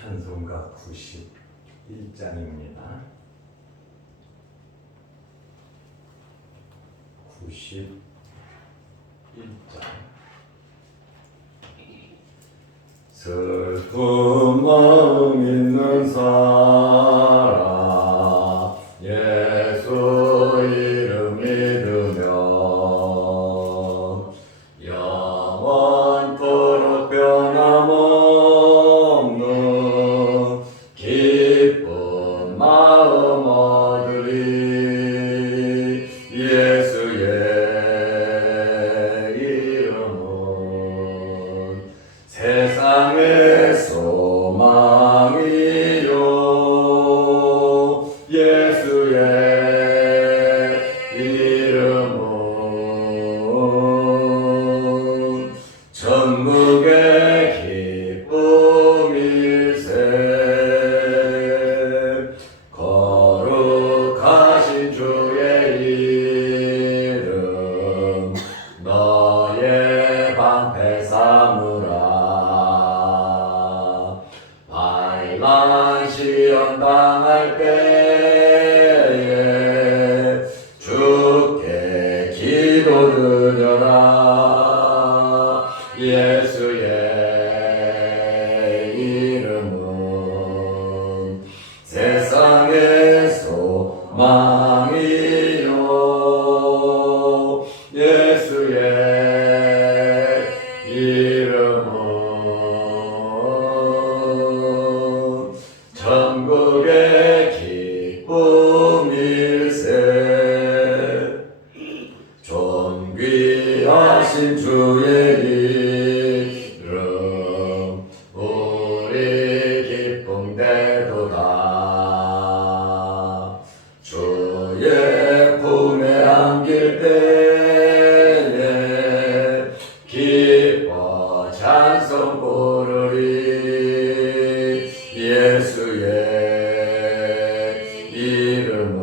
찬송가 91장입니다. 91장. 슬픈 마음 있는 사람 예수 이름 믿으면 영원토록 변함없는 기쁜 마음 얻으리. 예수의 이름은 세상의 소망이요 예수의 이름은 천국의 기쁨일세. 거룩하신 주의 이름 너의 방패 삼으라. 반란 시험 당할 때에 주께 기도드려라. 예수의 이름은 세상의 소망이요 예수의 이름은 천국의 기쁨일세. 존귀하신 주의 이름 우리 기쁨 되도다. 주의 품에 안길 때에 기뻐 찬송 부르리. 예수의 이름은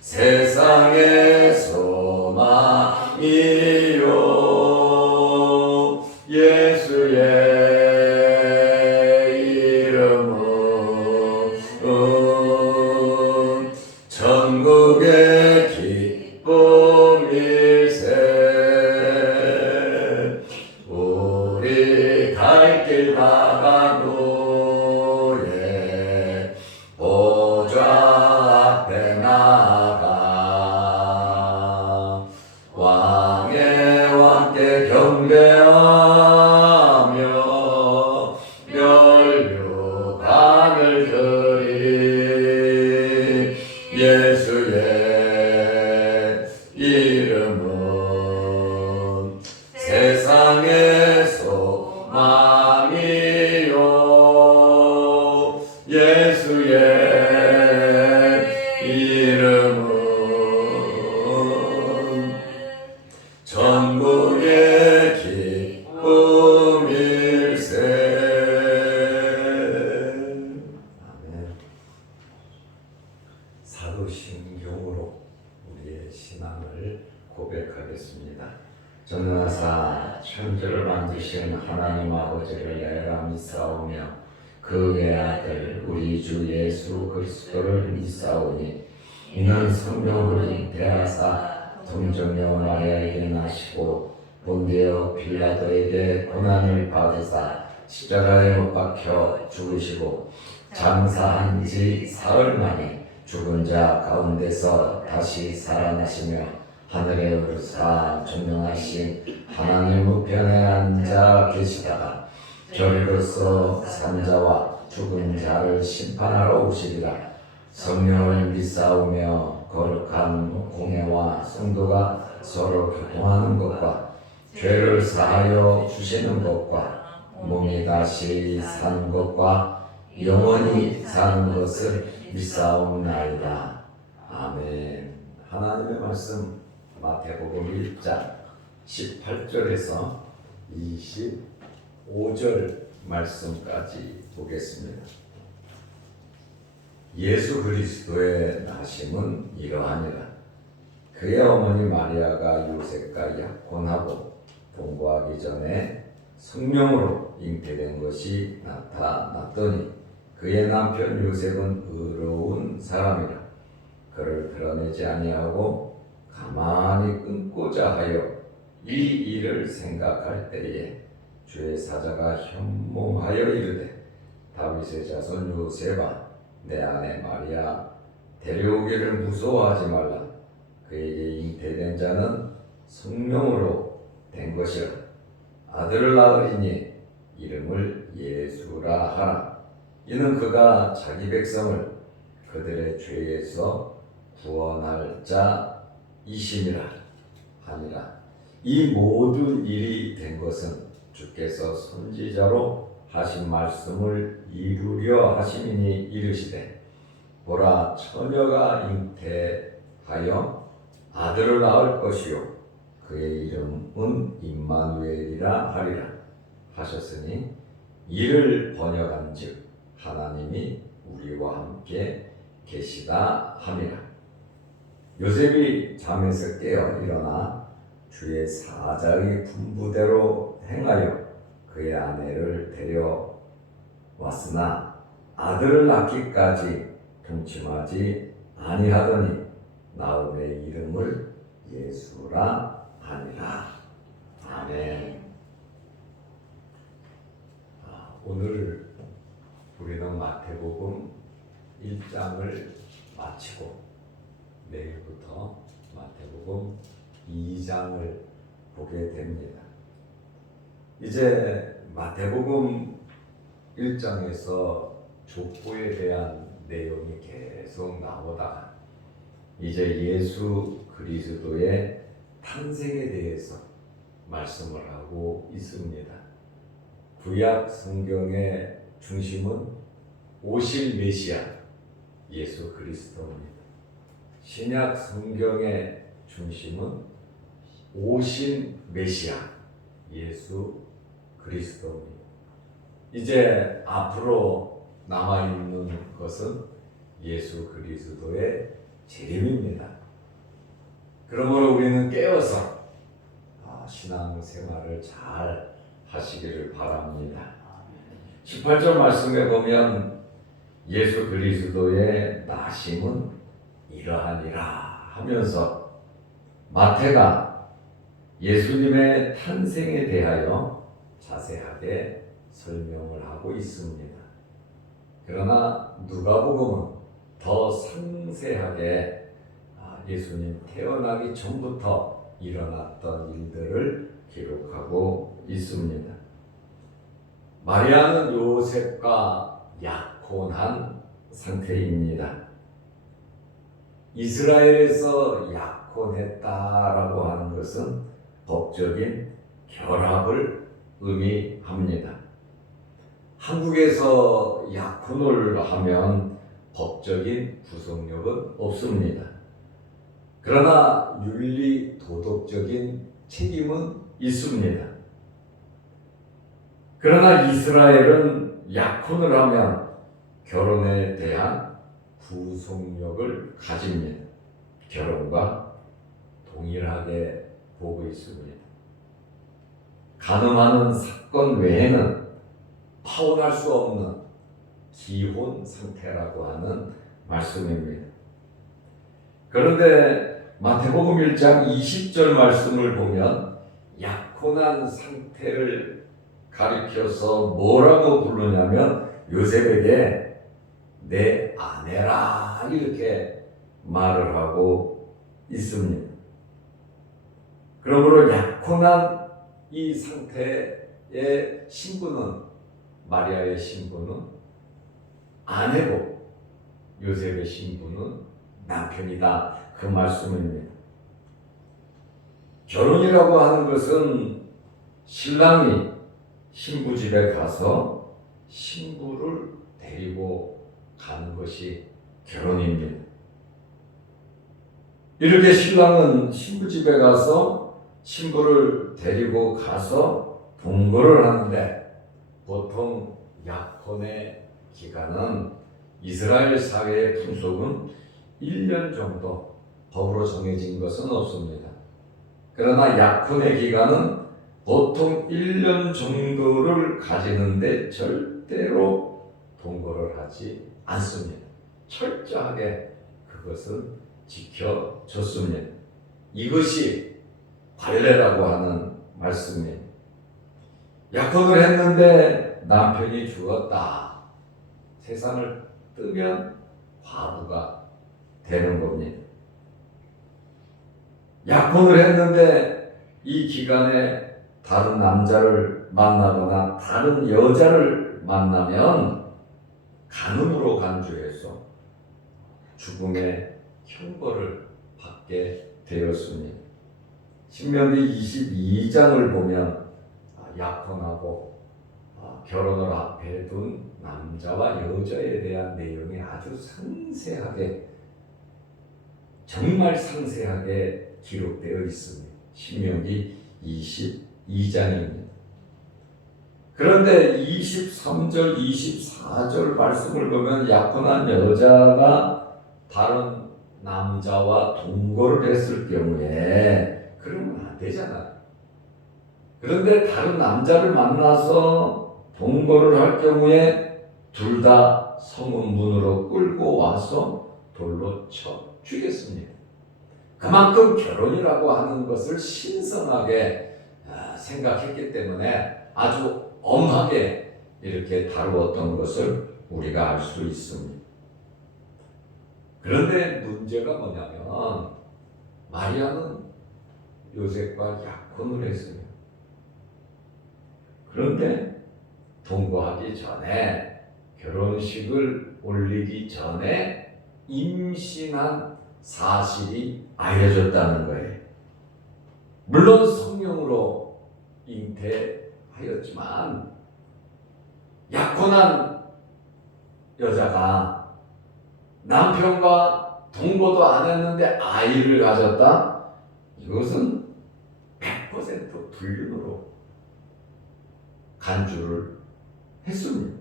세상의 소망이요 예수의 이름은 천국의 기쁨일세. 우리 갈 길 다가도에 보좌 앞에 나가 왕의 왕께 경배하며 멸류관을 드리. 예수의 이름은 세상의 소망이요 예수의 이름은 천국의 기쁨일세. 아멘. 사도신경으로 우리의 신앙을 고백하겠습니다. 전능하사 천지를 만드신 하나님 아버지를 내가 믿사오며 그의 아들 우리 주 예수 그리스도를 믿사오니 이는 성령으로 잉태하사 동정녀 마리아에게 나시고 본디오 빌라도에게 고난을 받으사 십자가에 못 박혀 죽으시고 장사한 지 사흘 만에 죽은 자 가운데서 다시 살아나시며 하늘에 오르사 전능하신 하나님 우편에 앉아 계시다가 저리로서 산자와 죽은 자를 심판하러 오시리라. 성령을 믿사오며 거룩한 공회와 성도가 서로 교통하는 것과 죄를 사하여 주시는 것과 몸이 다시 사는 것과 영원히 사는 것을 믿사옵나이다. 아멘. 하나님의 말씀 마태복음 1장 18절에서 25절 말씀까지 보겠습니다. 예수 그리스도의 나심은 이러하니라. 그의 어머니 마리아가 요셉과 약혼하고 동거하기 전에 성령으로 잉태된 것이 나타났더니 그의 남편 요셉은 의로운 사람이라 그를 드러내지 아니하고 가만히 끊고자 하여 이 일을 생각할 때에 주의 사자가 현몽하여 이르되 다윗의 자손 요셉아 내 아내 마리아 데려오기를 무서워하지 말라. 그에게 잉태된 자는 성령으로 된 것이라. 아들을 낳으리니 이름을 예수라 하라. 이는 그가 자기 백성을 그들의 죄에서 구원할 자이심이라 하니라. 이 모든 일이 된 것은 주께서 선지자로 하신 말씀을 이루려 하심이니 이르시되 보라 처녀가 잉태하여 아들을 낳을 것이요 그의 이름은 임마누엘이라 하리라 하셨으니 이를 번역한즉 하나님이 우리와 함께 계시다 함이라. 요셉이 잠에서 깨어 일어나 주의 사자의 분부대로 행하여 그의 아내를 데려왔으나 아들을 낳기까지 동침하지 아니하더니 나음의 이름을 예수라 하니라. 아멘. 오늘 우리는 마태복음 1장을 마치고 내일부터 마태복음 2장을 보게 됩니다. 이제 마태복음 1장에서 족보에 대한 내용이 계속 나오다가 이제 예수 그리스도의 탄생에 대해서 말씀을 하고 있습니다. 구약 성경의 중심은 오실 메시아 예수 그리스도입니다. 신약 성경의 중심은 오신 메시아 예수 그리스도입니다. 이제 앞으로 남아있는 것은 예수 그리스도의 재림입니다. 그러므로 우리는 깨어서 신앙생활을 잘 하시기를 바랍니다. 18절 말씀에 보면 예수 그리스도의 나심은 이러하니라 하면서 마태가 예수님의 탄생에 대하여 자세하게 설명을 하고 있습니다. 그러나 누가복음은 더 상세하게 예수님 태어나기 전부터 일어났던 일들을 기록하고 있습니다. 마리아는 요셉과 약혼한 상태입니다. 이스라엘에서 약혼했다라고 하는 것은 법적인 결합을 의미합니다. 한국에서 약혼을 하면 법적인 구속력은 없습니다. 그러나 윤리 도덕적인 책임은 있습니다. 그러나 이스라엘은 약혼을 하면 결혼에 대한 구속력을 가집니다. 결혼과 동일하게 보고 있습니다. 가늠하는 사건 외에는 파혼할 수 없는 기혼 상태라고 하는 말씀입니다. 그런데 마태복음 1장 20절 말씀을 보면 약혼한 상태를 가리켜서 뭐라고 부르냐면 요셉에게 내 아내라 이렇게 말을 하고 있습니다. 그러므로 약혼한 이 상태의 신부는 마리아의 신부는 아내고 요셉의 신부는 남편이다 그 말씀입니다. 결혼이라고 하는 것은 신랑이 신부 집에 가서 신부를 데리고 가는 것이 결혼입니다. 이렇게 신랑은 신부 집에 가서 신부를 데리고 가서 동거를 하는데 보통 약혼의 기간은 이스라엘 사회의 풍속은 1년 정도 법으로 정해진 것은 없습니다. 그러나 약혼의 기간은 보통 1년 정도를 가지는데 절대로 동거를 하지 않습니다. 철저하게 그것은 지켜줬습니다. 이것이 관례라고 하는 말씀입니다. 약혼을 했는데 남편이 죽었다. 세상을 뜨면 과부가 되는 겁니다. 약혼을 했는데 이 기간에 다른 남자를 만나거나 다른 여자를 만나면 간음으로 간주해서 죽음의 형벌을 받게 되었습니다. 신명기 22장을 보면 약혼하고 결혼을 앞에 둔 남자와 여자에 대한 내용이 아주 상세하게, 정말 상세하게 기록되어 있습니다. 신명기 22장입니다. 그런데 23절, 24절 말씀을 보면 약혼한 여자가 다른 남자와 동거를 했을 경우에 그러면 안 되잖아요. 그런데 다른 남자를 만나서 동거를 할 경우에 둘 다 성문으로 끌고 와서 돌로 쳐 죽였습니다. 그만큼 결혼이라고 하는 것을 신성하게 생각했기 때문에 아주 엄하게 이렇게 다루었던 것을 우리가 알 수 있습니다. 그런데 문제가 뭐냐면 마리아는 요셉과 약혼을 했습니다. 그런데 동거하기 전에, 결혼식을 올리기 전에 임신한 사실이 알려졌다는 거예요. 물론 성령으로 잉태하였지만 약혼한 여자가 남편과 동거도 안 했는데 아이를 가졌다? 이것은 100% 불륜으로 간주를 했습니다.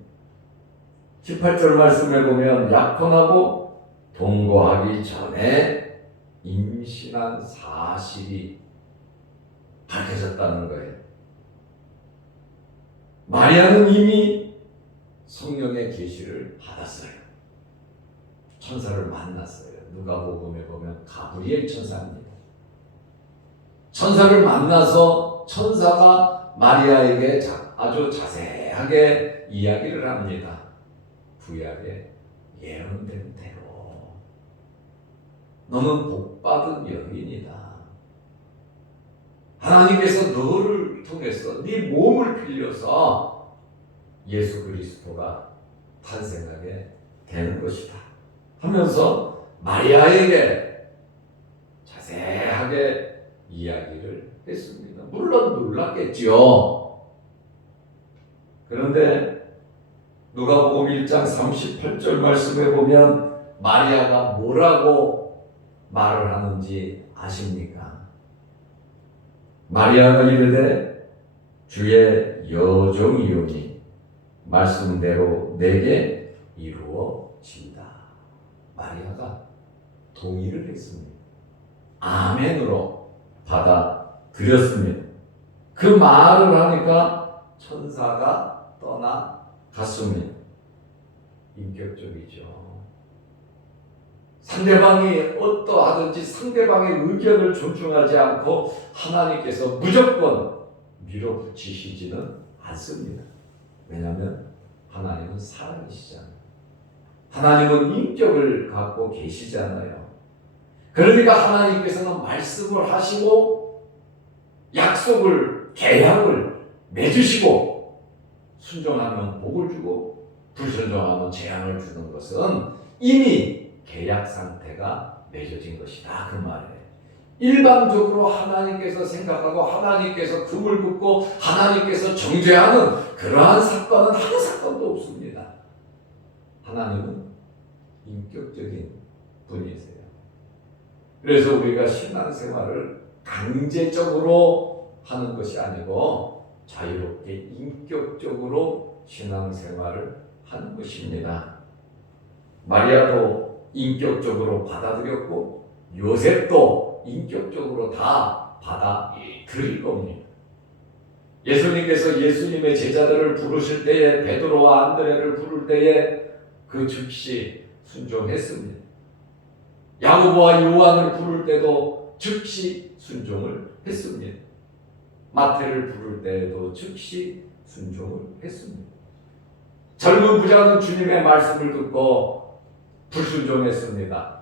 18절 말씀에 보면 약혼하고 동거하기 전에 임신한 사실이 밝혀졌다는 거예요. 마리아는 이미 성령의 계시를 받았어요. 천사를 만났어요. 누가복음에 보면 가브리엘 천사입니다. 천사를 만나서 천사가 마리아에게 아주 자세하게 이야기를 합니다. 구약에 예언된 대로 너는 복받은 여인이다. 하나님께서 너를 통해서 네 몸을 빌려서 예수 그리스도가 탄생하게 되는 것이다 하면서 마리아에게 자세하게 이야기를 했습니다. 물론 놀랐겠지요. 그런데 누가복음 1장 38절 말씀에 보면 마리아가 뭐라고 말을 하는지 아십니까? 마리아가 이르되 주의 여종이오니 말씀대로 내게 이루어진다. 마리아가 동의를 했습니다. 아멘으로 받아들였습니다. 그 말을 하니까 천사가 떠나갔습니다. 인격적이죠. 상대방이 어떠하든지 상대방의 의견을 존중하지 않고 하나님께서 무조건 밀어붙이시지는 않습니다. 왜냐하면 하나님은 사랑이시잖아요. 하나님은 인격을 갖고 계시잖아요. 그러니까 하나님께서는 말씀을 하시고 약속을, 계약을 맺으시고 순종하면 복을 주고 불순종하면 재앙을 주는 것은 이미 계약 상태가 맺어진 것이다, 그 말이에요. 일반적으로 하나님께서 생각하고 하나님께서 금을 긋고 하나님께서 정죄하는 그러한 사건은 한 사건도 없습니다. 하나님은 인격적인 분이세요. 그래서 우리가 신앙생활을 강제적으로 하는 것이 아니고 자유롭게 인격적으로 신앙생활을 하는 것입니다. 마리아도 인격적으로 받아들였고 요셉도 인격적으로 다 받아들일 겁니다. 예수님께서 예수님의 제자들을 부르실 때에 베드로와 안드레를 부를 때에 그 즉시 순종했습니다. 야고보와 요한을 부를 때도 즉시 순종을 했습니다. 마태를 부를 때에도 즉시 순종을 했습니다. 젊은 부자는 주님의 말씀을 듣고 불순종했습니다.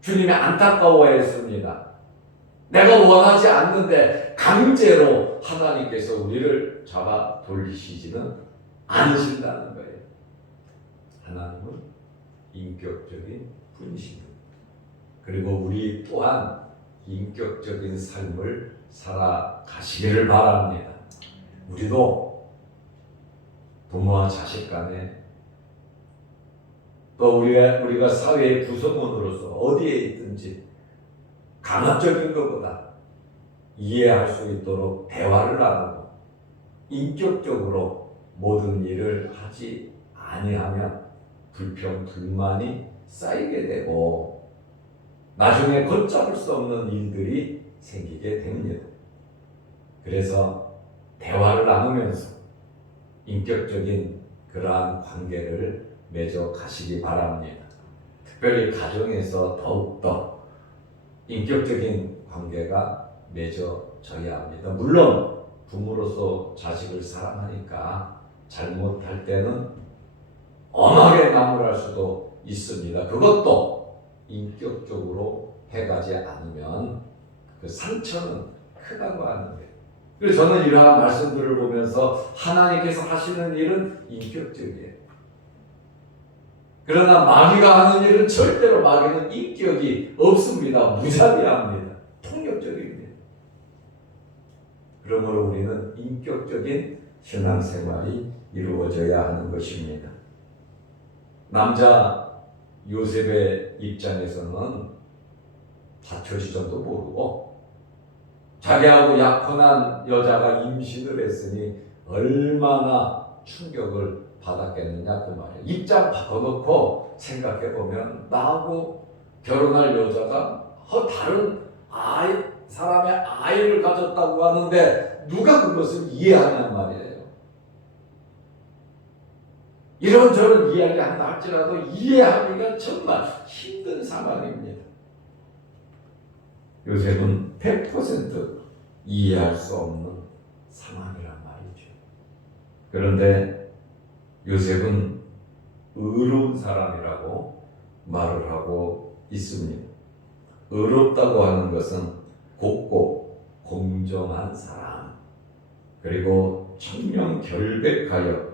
주님이 안타까워했습니다. 내가 원하지 않는데 강제로 하나님께서 우리를 잡아 돌리시지는 않으신다는 거예요. 하나님은 인격적인 분이십니다. 그리고 우리 또한 인격적인 삶을 살아가시기를 바랍니다. 우리도 부모와 자식 간에 또 우리가 사회의 구성원으로서 어디에 있든지 강압적인 것보다 이해할 수 있도록 대화를 나누고 인격적으로 모든 일을 하지 아니하면 불평, 불만이 쌓이게 되고 나중에 걷잡을 수 없는 일들이 생기게 됩니다. 그래서 대화를 나누면서 인격적인 그러한 관계를 맺어 가시기 바랍니다. 특별히 가정에서 더욱더 인격적인 관계가 맺어져야 합니다. 물론 부모로서 자식을 사랑하니까 잘못할 때는 엄하게 나무랄 수도 있습니다. 그것도 인격적으로 해가지 않으면 그 상처는 크다고 하는 거예요. 그래서 저는 이러한 말씀들을 보면서 하나님께서 하시는 일은 인격적이에요. 그러나 마귀가 하는 일은 절대로 마귀는 인격이 없습니다. 무자비합니다. 폭력적입니다. 그러므로 우리는 인격적인 신앙생활이 이루어져야 하는 것입니다. 남자 요셉의 입장에서는 자초지종도 모르고 자기하고 약혼한 여자가 임신을 했으니 얼마나 충격을 받았겠느냐 그 말이에요. 입장 바꿔놓고 생각해보면 나하고 결혼할 여자가 다른 사람의 아이를 가졌다고 하는데 누가 그것을 이해하냔 말이에요. 이런저런 이야기 한다 할지라도 이해하기가 정말 힘든 상황입니다. 요셉은 100% 이해할 수 없는 상황이란 말이죠. 그런데 요셉은 의로운 사람이라고 말을 하고 있습니다. 의롭다고 하는 것은 곱고 공정한 사람, 그리고 청명결백하여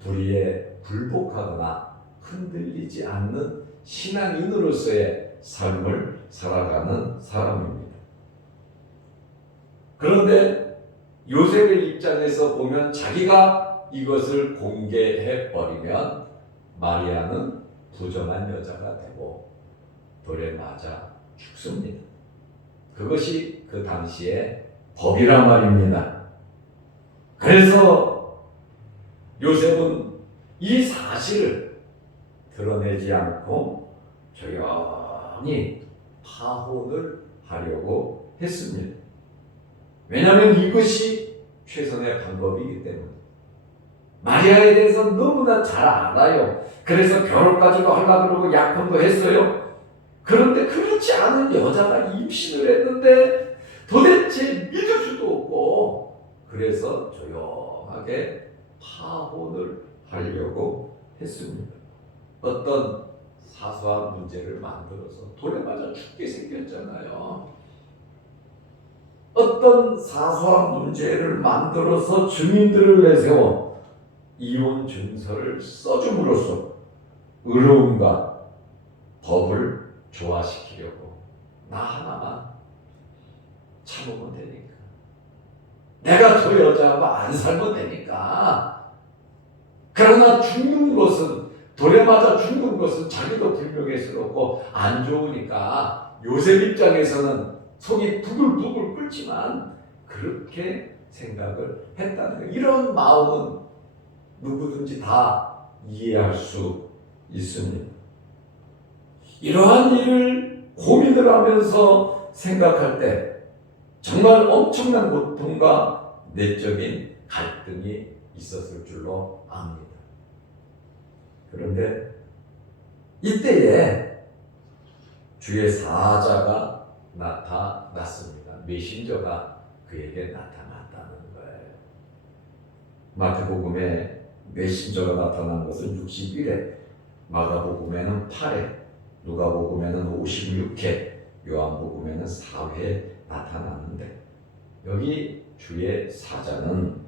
불의에 굴복하거나 흔들리지 않는 신앙인으로서의 삶을 살아가는 사람입니다. 그런데 요셉의 입장에서 보면 자기가 이것을 공개해버리면 마리아는 부정한 여자가 되고 돌에 맞아 죽습니다. 그것이 그 당시의 법이란 말입니다. 그래서 요셉은 이 사실을 드러내지 않고 조용히 파혼을 하려고 했습니다. 왜냐하면 이것이 최선의 방법이기 때문에. 마리아에 대해서 너무나 잘 알아요. 그래서 결혼까지도 하려고 그러고 약혼도 했어요. 그런데 그렇지 않은 여자가 임신을 했는데 도대체 믿을 수도 없고, 그래서 조용하게 파혼을 하려고 했습니다. 어떤 사소한 문제를 만들어서 돌에 맞아 죽게 생겼잖아요. 어떤 사소한 문제를 만들어서 증인들을 내세워 이혼 증서를 써줌으로써 의로움과 법을 조화시키려고 나 하나만 참으면 되니까, 내가 저 여자하고 안 살면 되니까. 그러나 죽는 것은, 돌에 맞아 죽는 것은 자기도 불명예스럽고 안 좋으니까 요셉 입장에서는 속이 부글부글 끓지만 그렇게 생각을 했다는 거예요. 이런 마음은 누구든지 다 이해할 수 있습니다. 이러한 일을 고민을 하면서 생각할 때 정말 엄청난 고통과 내적인 갈등이 있었을 줄로 압니다. 그런데 이때에 주의 사자가 나타났습니다. 메신저가 그에게 나타났다는 거예요. 마태복음에 메신저가 나타난 것은 61회, 마가복음에는 8회, 누가복음에는 56회, 요한복음에는 4회에 나타났는데 여기 주의 사자는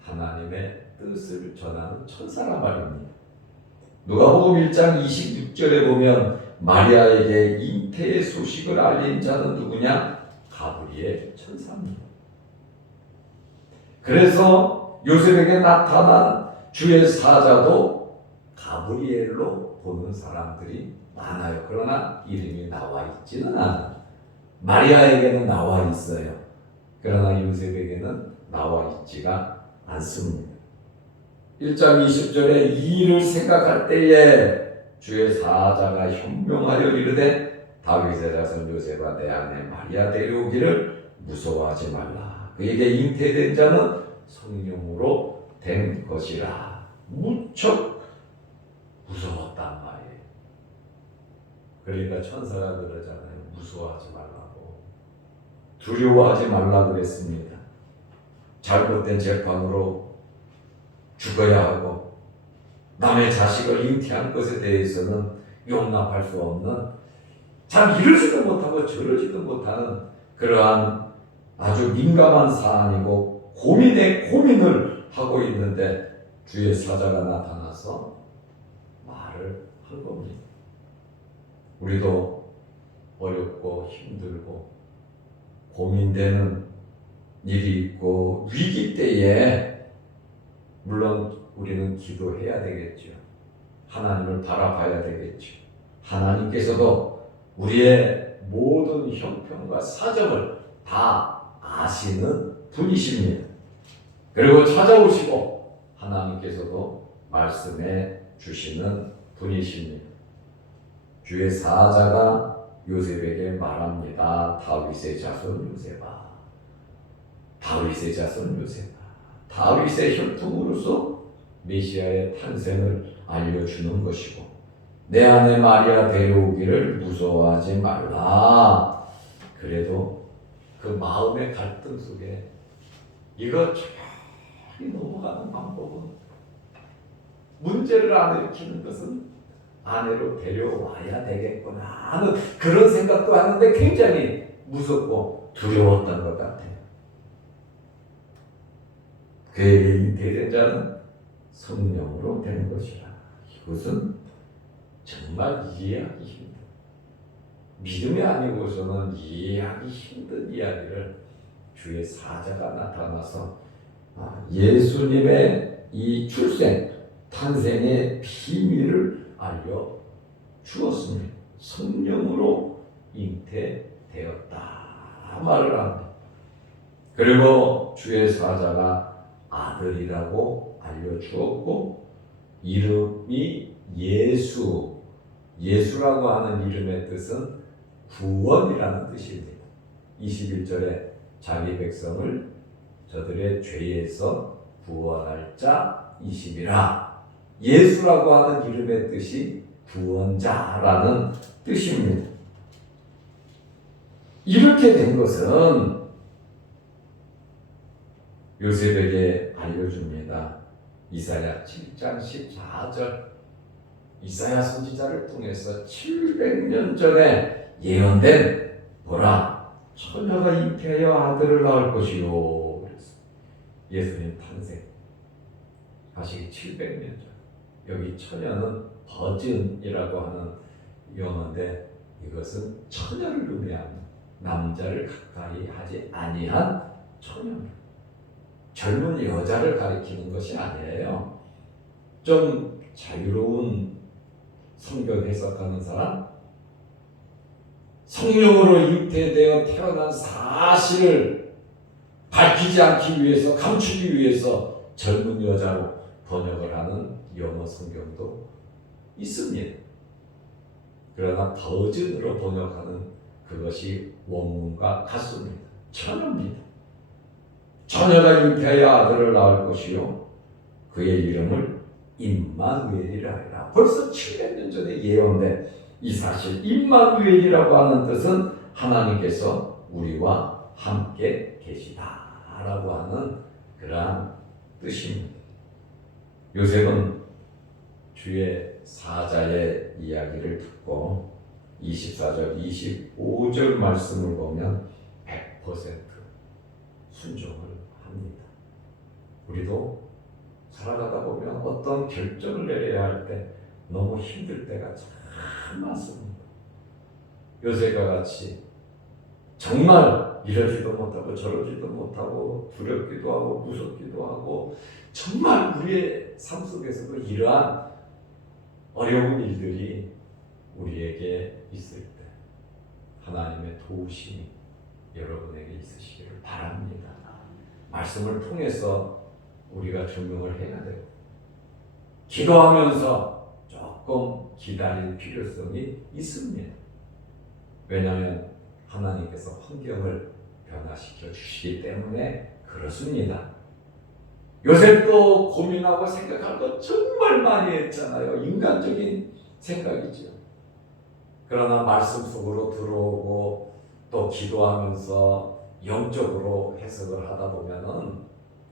하나님의 뜻을 전하는 천사란 말입니다. 누가복음 1장 26절에 보면 마리아에게 잉태의 소식을 알린 자는 누구냐? 가브리엘 천사입니다. 그래서 요셉에게 나타난 주의 사자도 가브리엘로 보는 사람들이 많아요. 그러나 이름이 나와 있지는 않아요. 마리아에게는 나와 있어요. 그러나 요셉에게는 나와 있지가 않습니다. 1장 20절에 이 일을 생각할 때에 주의 사자가 현명하여 이르되 다윗의 자손 요셉아 내 아내 마리아 데려오기를 무서워하지 말라. 그에게 잉태된 자는 성령으로 된 것이라. 무척 무서웠단 말이에요. 그러니까 천사가 그러잖아요. 무서워하지 말라고. 두려워하지 말라 그랬습니다. 잘못된 재판으로 죽어야 하고 남의 자식을 잉태한 것에 대해서는 용납할 수 없는, 참 이러지도 못하고 저러지도 못하는 그러한 아주 민감한 사안이고 고민에 고민을 하고 있는데 주의 사자가 나타나서 말을 한 겁니다. 우리도 어렵고 힘들고 고민되는 일이 있고 위기 때에 물론 우리는 기도해야 되겠죠. 하나님을 바라봐야 되겠죠. 하나님께서도 우리의 모든 형편과 사정을 다 아시는 분이십니다. 그리고 찾아오시고 하나님께서도 말씀해 주시는 분이십니다. 주의 사자가 요셉에게 말합니다. 다윗의 자손 요셉아, 다윗의 자손 요셉아. 다윗의 혈통으로서 메시아의 탄생을 알려주는 것이고 내 아내 마리아 데려오기를 무서워하지 말라. 그래도 그 마음의 갈등 속에 이거 조용히 넘어가는 방법은, 문제를 안 일으키는 것은 아내로 데려와야 되겠구나 하는 그런 생각도 하는데 굉장히 무섭고 두려웠던 것 같아요. 그에게 잉태된 자는 성령으로 되는 것이라. 이것은 정말 이해하기 힘든, 믿음이 아니고서는 이해하기 힘든 이야기를 주의 사자가 나타나서 예수님의 이 출생, 탄생의 비밀을 알려 주었습니다. 성령으로 잉태되었다 말을 합니다. 그리고 주의 사자가 아들이라고 알려주었고 이름이 예수, 예수라고 하는 이름의 뜻은 구원이라는 뜻입니다. 21절에 자기 백성을 저들의 죄에서 구원할 자이심이라. 예수라고 하는 이름의 뜻이 구원자라는 뜻입니다. 이렇게 된 것은 요셉에게 알려줍니다. 이사야 7장 14절, 이사야 선지자를 통해서 700년 전에 예언된 보라, 처녀가 잉태하여 아들을 낳을 것이요. 예수님 탄생 하시기 700년 전. 여기 처녀는 버진이라고 하는 용어인데 이것은 처녀를 의미합니다. 남자를 가까이 하지 아니한 처녀입니다. 젊은 여자를 가리키는 것이 아니에요. 좀 자유로운 성경 해석하는 사람, 성령으로 잉태되어 태어난 사실을 밝히지 않기 위해서, 감추기 위해서 젊은 여자로 번역을 하는 영어 성경도 있습니다. 그러나 버진으로 번역하는 그것이 원문과 같습니다. 처녀입니다. 처녀가 잉태하여 아들을 낳을 것이요 그의 이름을 임마누엘이라 하리라. 벌써 700년 전에 예언된 이 사실, 임마누엘이라고 하는 뜻은 하나님께서 우리와 함께 계시다라고 하는 그러한 뜻입니다. 요셉은 주의 사자의 이야기를 듣고 24절, 25절 말씀을 보면 100% 순종을 합니다. 우리도 살아가다 보면 어떤 결정을 내려야 할 때 너무 힘들 때가 참 많습니다. 요셉과 같이 정말 이러지도 못하고 저러지도 못하고 두렵기도 하고 무섭기도 하고 정말 우리의 삶 속에서도 이러한 어려운 일들이 우리에게 있을 때 하나님의 도우심이 여러분에게 있으시기를 바랍니다. 말씀을 통해서 우리가 증명을 해야 돼요. 기도하면서 조금 기다릴 필요성이 있습니다. 왜냐하면 하나님께서 환경을 변화시켜 주시기 때문에 그렇습니다. 요셉도 고민하고 생각할 거 정말 많이 했잖아요. 인간적인 생각이죠. 그러나 말씀 속으로 들어오고 또 기도하면서 영적으로 해석을 하다 보면은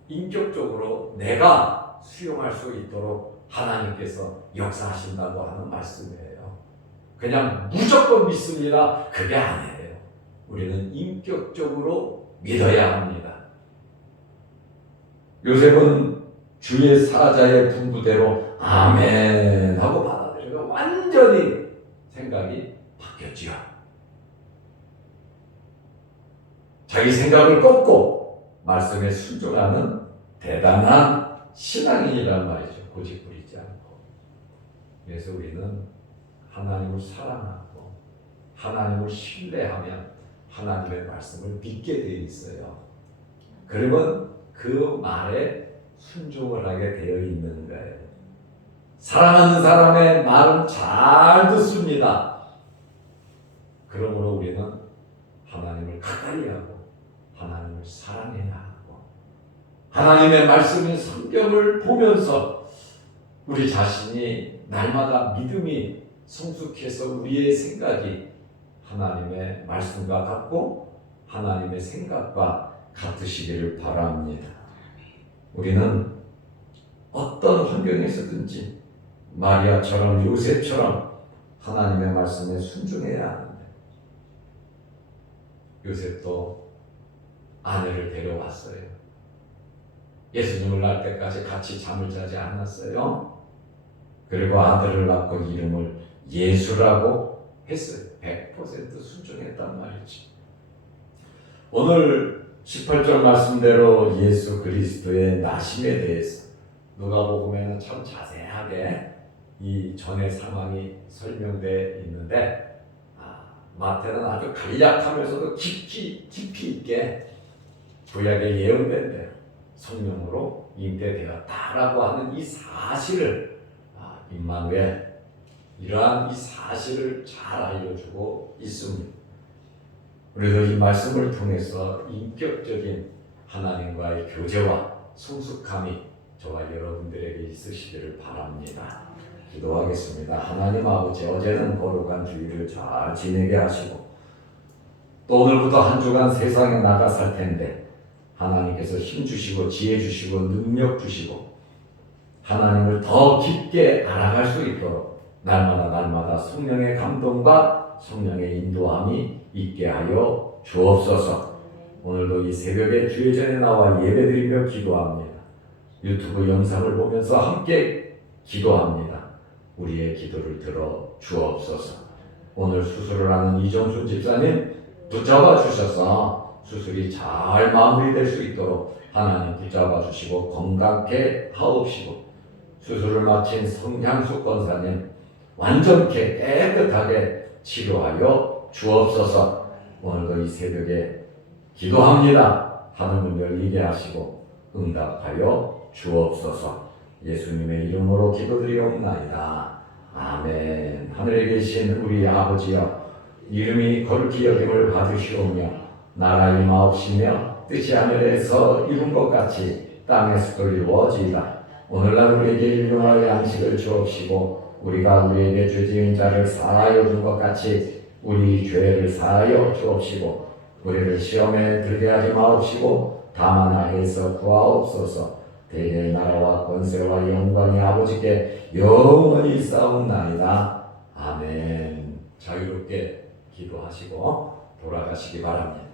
인격적으로 내가 수용할 수 있도록 하나님께서 역사하신다고 하는 말씀이에요. 그냥 무조건 믿습니다. 그게 아니에요. 우리는 인격적으로 믿어야 합니다. 요셉은 주의 사자의 분부대로 아멘 하고 받아들여서 완전히 생각이 바뀌었지요. 자기 생각을 꺾고 말씀에 순종하는 대단한 신앙인이란 말이죠. 고집 부리지 않고. 그래서 우리는 하나님을 사랑하고 하나님을 신뢰하면 하나님의 말씀을 믿게 되어 있어요. 그러면 그 말에 순종을 하게 되어 있는 거예요. 사랑하는 사람의 말은 잘 듣습니다. 그러므로 우리는 하나님을 가까이 하고 하나님을 사랑해야 하고 하나님의 말씀인 성경을 보면서 우리 자신이 날마다 믿음이 성숙해서 우리의 생각이 하나님의 말씀과 같고 하나님의 생각과 같으시기를 바랍니다. 우리는 어떤 환경에서든지 마리아처럼 요셉처럼 하나님의 말씀에 순종해야 하는데 요셉도 아내를 데려왔어요. 예수님을 낳을 때까지 같이 잠을 자지 않았어요. 그리고 아들을 낳고 이름을 예수라고 했어요. 100% 순종했단 말이지. 오늘 18절 말씀대로 예수 그리스도의 나심에 대해서 누가복음에는 참 자세하게 이 전의 상황이 설명되어 있는데 마태는 아주 간략하면서도 깊이 있게 구약에 예언된 대로 성령으로 잉태되었다라고 하는 이 사실을 임마누엘 이러한 이 사실을 잘 알려주고 있습니다. 우리도 이 말씀을 통해서 인격적인 하나님과의 교제와 성숙함이 저와 여러분들에게 있으시기를 바랍니다. 기도하겠습니다. 하나님 아버지, 어제는 거룩한 주일을 잘 지내게 하시고 또 오늘부터 한 주간 세상에 나가 살 텐데 하나님께서 힘 주시고 지혜 주시고 능력 주시고 하나님을 더 깊게 알아갈 수 있도록 날마다 성령의 감동과 성령의 인도함이 있게 하여 주옵소서. 오늘도 이 새벽에 주의 전에 나와 예배드리며 기도합니다. 유튜브 영상을 보면서 함께 기도합니다. 우리의 기도를 들어 주옵소서. 오늘 수술을 하는 이정순 집사님 붙잡아 주셔서 수술이 잘 마무리될 수 있도록 하나님 붙잡아 주시고 건강케 하옵시고 수술을 마친 성향숙 권사님 완전케 깨끗하게 치료하여 주옵소서. 오늘도 이 새벽에 기도합니다. 하늘문 열리게 하시고 응답하여 주옵소서. 예수님의 이름으로 기도드리옵나이다. 아멘. 하늘에 계신 우리 아버지여, 이름이 거룩히 여김을 받으시오며 나라 임하옵시며 뜻이 하늘에서 이룬 것 같이 땅에서도 이루어지이다. 오늘날 우리에게 일용할 양식을 주옵시고 우리가 우리에게 죄 지은 자를 사하여 준 것 같이 우리 죄를 사하여 주옵시고 우리를 시험에 들게 하지 마옵시고 다만 악에서 구하옵소서. 대개의 나라와 권세와 영광이 아버지께 영원히 있사옵나이다. 아멘. 자유롭게 기도하시고 돌아가시기 바랍니다.